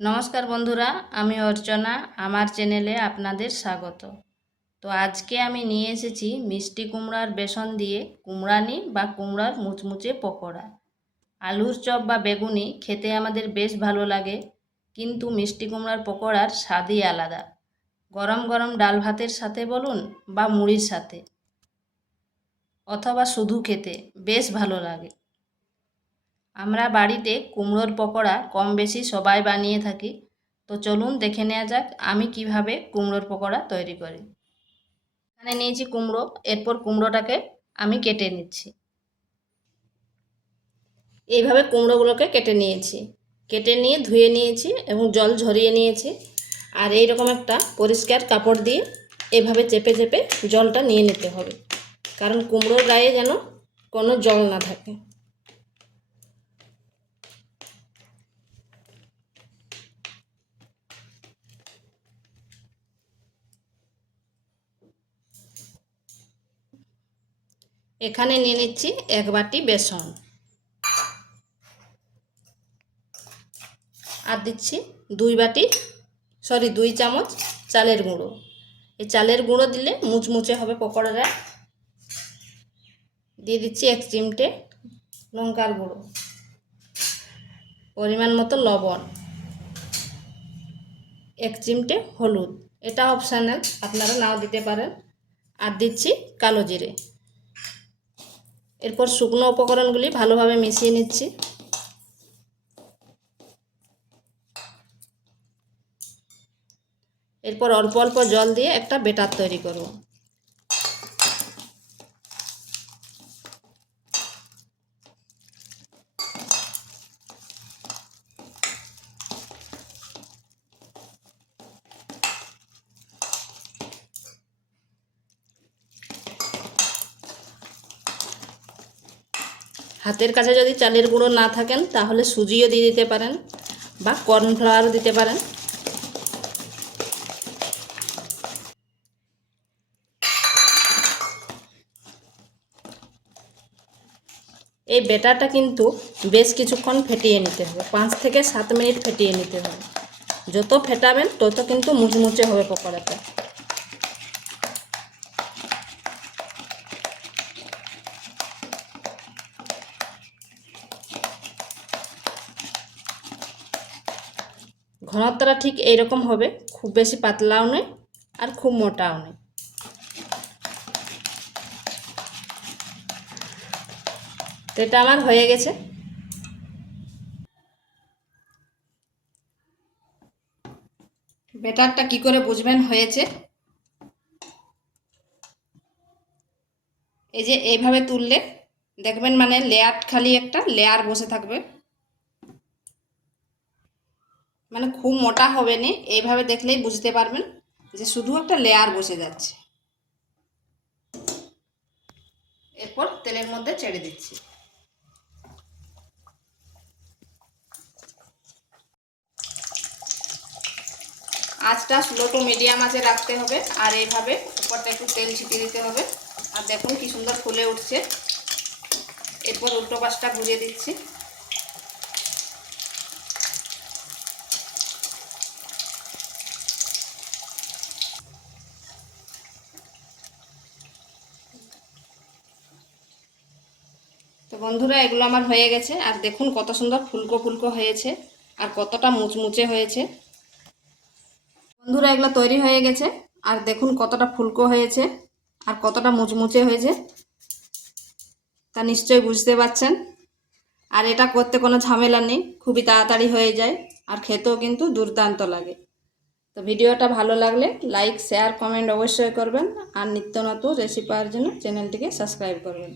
নমস্কার বন্ধুরা, আমি অর্চনা। আমার চ্যানেলে আপনাদের স্বাগত। তো আজকে আমি নিয়ে এসেছি মিষ্টি কুমড়ার বেসন দিয়ে কুমড়ানি বা কুমড়ার মুচমুচে পকোড়া। আলুর চপ বা বেগুনি খেতে আমাদের বেশ ভালো লাগে, কিন্তু মিষ্টি কুমড়ার পকোড়ার স্বাদই আলাদা। গরম গরম ডাল ভাতের সাথে বলুন বা মুড়ির সাথে, অথবা শুধু খেতে বেশ ভালো লাগে। আমরা বাড়িতে কুমড়োর পকোড়া কম বেশি সবাই বানিয়ে থাকি। তো চলুন দেখে নেওয়া যাক আমি কিভাবে কুমড়োর পকোড়া তৈরি করি। এখানে নিয়েছি কুমড়ো, এরপর কুমড়োটাকে আমি কেটে নিচ্ছি। এইভাবে কুমড়োগুলোকে কেটে নিয়েছি, কেটে নিয়ে ধুয়ে নিয়েছি এবং জল ঝরিয়ে নিয়েছি। আর এই রকম একটা পরিষ্কার কাপড় দিয়ে এভাবে চেপে চেপে জলটা নিয়ে নিতে হবে, কারণ কুমড়োর গায়ে যেন কোনো জল না থাকে। এখানে নিয়ে নিচ্ছি 1 বাটি বেসন, আর দিচ্ছি 2 চামচ চালের গুঁড়ো। এই চালের গুঁড়ো দিলে মুচমুচে হবে পকোড়াটা। দিয়ে দিচ্ছি 1 চিমটে লঙ্কার গুঁড়ো, পরিমাণ মতো লবণ, 1 চিমটে হলুদ, এটা অপশানাল, আপনারা নাও দিতে পারেন। আর দিচ্ছি কালো জিরে। এরপর শুকনো উপকরণগুলি ভালোভাবে মিশিয়ে নিচ্ছি। এরপর অল্প অল্প জল দিয়ে একটা বেটার তৈরি করব। হাতের কাছে যদি চালের গুঁড়ো না থাকেন তাহলে সুজিও দিয়ে দিতে পারেন বা কর্নফ্লাওয়ারও দিতে পারেন। এই ব্যাটারটা কিন্তু বেশ কিছুক্ষণ ফেটিয়ে নিতে হবে, 5 থেকে 7 মিনিট ফেটিয়ে নিতে হবে। যত ফেটাবেন তত কিন্তু মুচমুচে হবে পকোড়াটা। ঘনত্বটা ঠিক এইরকম হবে, খুব বেশি পাতলাও নয় আর খুব মোটাও নয়। তো এটা আমার হয়ে গেছে। ব্যাটারটা কি করে বুঝবেন হয়েছে? এই যে এইভাবে তুললে দেখবেন, মানে লেয়ার, খালি একটা লেয়ার বসে থাকবে, মানে খুব মোটা হবে না। এইভাবে দেখলেই বুঝতে পারবেন যে শুধু একটা লেয়ার বসে যাচ্ছে। এরপর তেলের মধ্যে ছেড়ে দিচ্ছি। আঁচটা স্লো টু মিডিয়াম আঁচে রাখতে হবে, আর এইভাবে উপরটা একটু তেল ছিটিয়ে দিতে হবে। আর দেখুন কি সুন্দর ফুলে উঠছে। এরপর উল্টো পাশটা ঘুরিয়ে দিচ্ছি। তো বন্ধুরা, এগুলো আমার হয়ে গেছে। আর দেখুন কত সুন্দর ফুলকো ফুলকো হয়েছে আর কতটা মুচমুচে হয়েছে। বন্ধুরা, এগুলো তৈরি হয়ে গেছে, আর দেখুন কতটা ফুলকো হয়েছে আর কতটা মুচমুচে হয়েছে, তা নিশ্চয়ই বুঝতে পারছেন। আর এটা করতে কোনো ঝামেলা নেই, খুবই তাড়াতাড়ি হয়ে যায় আর খেতেও কিন্তু দুর্দান্ত লাগে। তো ভিডিওটা ভালো লাগলে লাইক, শেয়ার, কমেন্ট অবশ্যই করবেন। আর নিত্য নতুন রেসিপি পাওয়ার জন্য চ্যানেলটিকে সাবস্ক্রাইব করবেন।